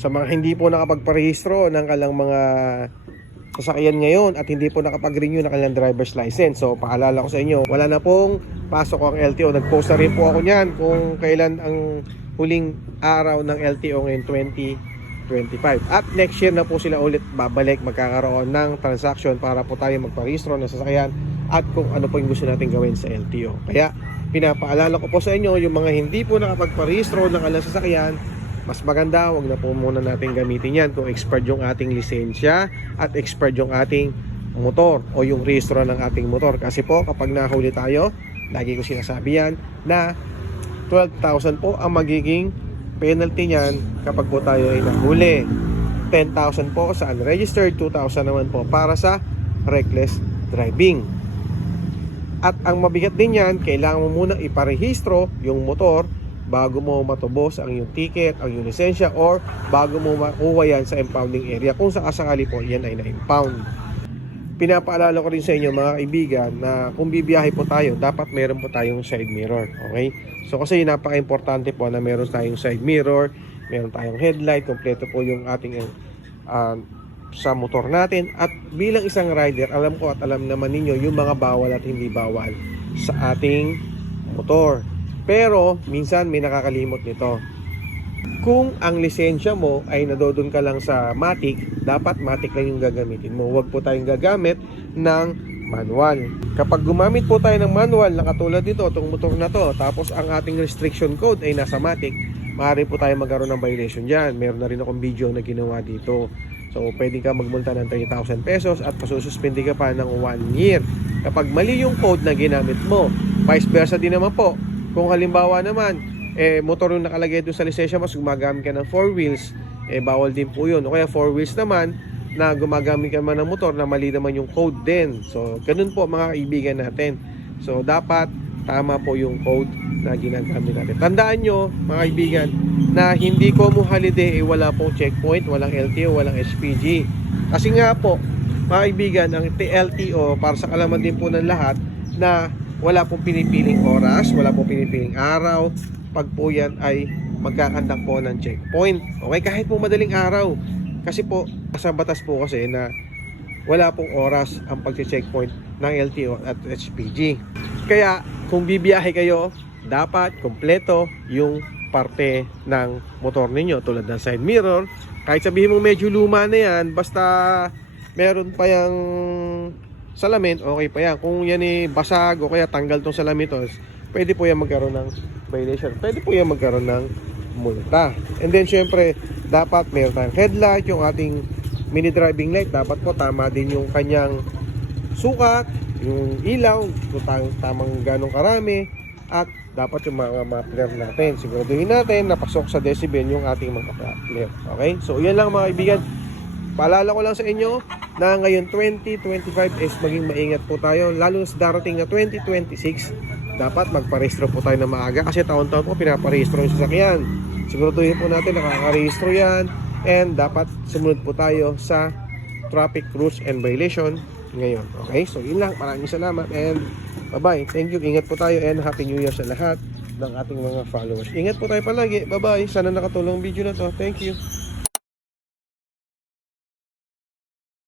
Sa mga hindi po nakapagparehistro ng kalang mga sasakyan ngayon at hindi po nakapag-renew ng kanilang driver's license. So paalala ko sa inyo, wala na pong pasok ang LTO. Nag-post na rin po ako niyan kung kailan ang huling araw ng LTO ngayon 2025. At next year na po sila ulit babalik, magkakaroon ng transaction para po tayo magparehistro ng sasakyan at kung ano po yung gusto natin gawin sa LTO. Kaya pinapaalala ko po sa inyo, yung mga hindi po nakapagparehistro ng kanilang sasakyan, mas maganda, wag na po muna natin gamitin yan kung expired yung ating lisensya at expired yung ating motor o yung rehistro ng ating motor. Kasi po kapag nahuli tayo, lagi ko sinasabi yan, na 12,000 po ang magiging penalty niyan kapag po tayo ay nahuli. 10,000 po sa unregistered, 2,000 naman po para sa reckless driving. At ang mabigat din yan, kailangan mo muna iparehistro yung motor bago mo matubos ang iyong ticket, ang iyong lisensya, or bago mo makuha yan sa impounding area kung sakasakali po yan ay na-impound. Pinapaalala ko rin sa inyo mga kaibigan na kung bibiyahe po tayo, dapat meron po tayong side mirror. Okay? So kasi napaka-importante po na meron tayong side mirror, meron tayong headlight, kompleto po yung ating sa motor natin. At bilang isang rider, alam ko at alam naman ninyo yung mga bawal at hindi bawal sa ating motor. Pero minsan may nakakalimot nito. Kung ang lisensya mo ay nadodon ka lang sa matic, dapat matic lang yung gagamitin mo. Huwag po tayong gagamit ng manual. Kapag gumamit po tayo ng manual na katulad dito, itong motor na to, tapos ang ating restriction code ay nasa matic, maaari po tayo magkaroon ng violation dyan. Meron na rin akong video na ginawa dito. So pwede ka magmulta ng 30,000 pesos at pasususpindi ka pa ng 1 year kapag mali yung code na ginamit mo. Vice versa din naman po. Kung halimbawa naman, motor yung nakalagay doon sa lisensya mo, gumagamit ka ng 4 wheels, bawal din po yun. O kaya 4 wheels naman, na gumagamit ka naman ng motor na mali naman yung code din. So, ganun po mga kaibigan natin. So, dapat tama po yung code na ginagamit natin. Tandaan nyo, mga kaibigan, na hindi ko mo holiday, wala pong checkpoint, walang LTO, walang SPG. Kasi nga po, mga kaibigan, ang LTO, para sa kalaman din po ng lahat, na wala pong pinipiling oras, wala pong pinipiling araw. Pag po yan ay magkakandak po ng checkpoint. Okay, kahit po madaling araw. Kasi po, sa batas po kasi na wala pong oras ang pag-checkpoint ng LTO at SPG. Kaya, kung bibiyahe kayo, dapat kompleto yung parte ng motor ninyo. Tulad ng side mirror. Kahit sabihin mong medyo luma na yan, basta meron pa yung salamin, okay pa yan. Kung yan basag o kaya tanggal tong salamin to, pwede po yan magkaroon ng violation. Pwede po yan magkaroon ng multa. And then syempre, dapat meron tayong headlight, yung ating mini driving light, dapat po tama din yung kanyang sukat, yung ilaw, kung tamang ganong karami, at dapat yung mga muffler natin. Siguraduhin natin na pasok sa decibel yung ating mga muffler. Okay? So yan lang mga kaibigan. Paalala ko lang sa inyo na ngayon 2025 is maging maingat po tayo, lalo sa darating na 2026. Dapat magparehistro po tayo na maaga kasi taon-taon po pinaparehistro yung sasakyan. Siguraduhin po natin nakakarehistro yan, and dapat sumunod po tayo sa traffic rules and violation ngayon. Okay, so yun lang, maraming salamat and bye bye, thank you, ingat po tayo and happy new year sa lahat ng ating mga followers. Ingat po tayo palagi, bye bye, sana nakatulong ang video na to, thank you.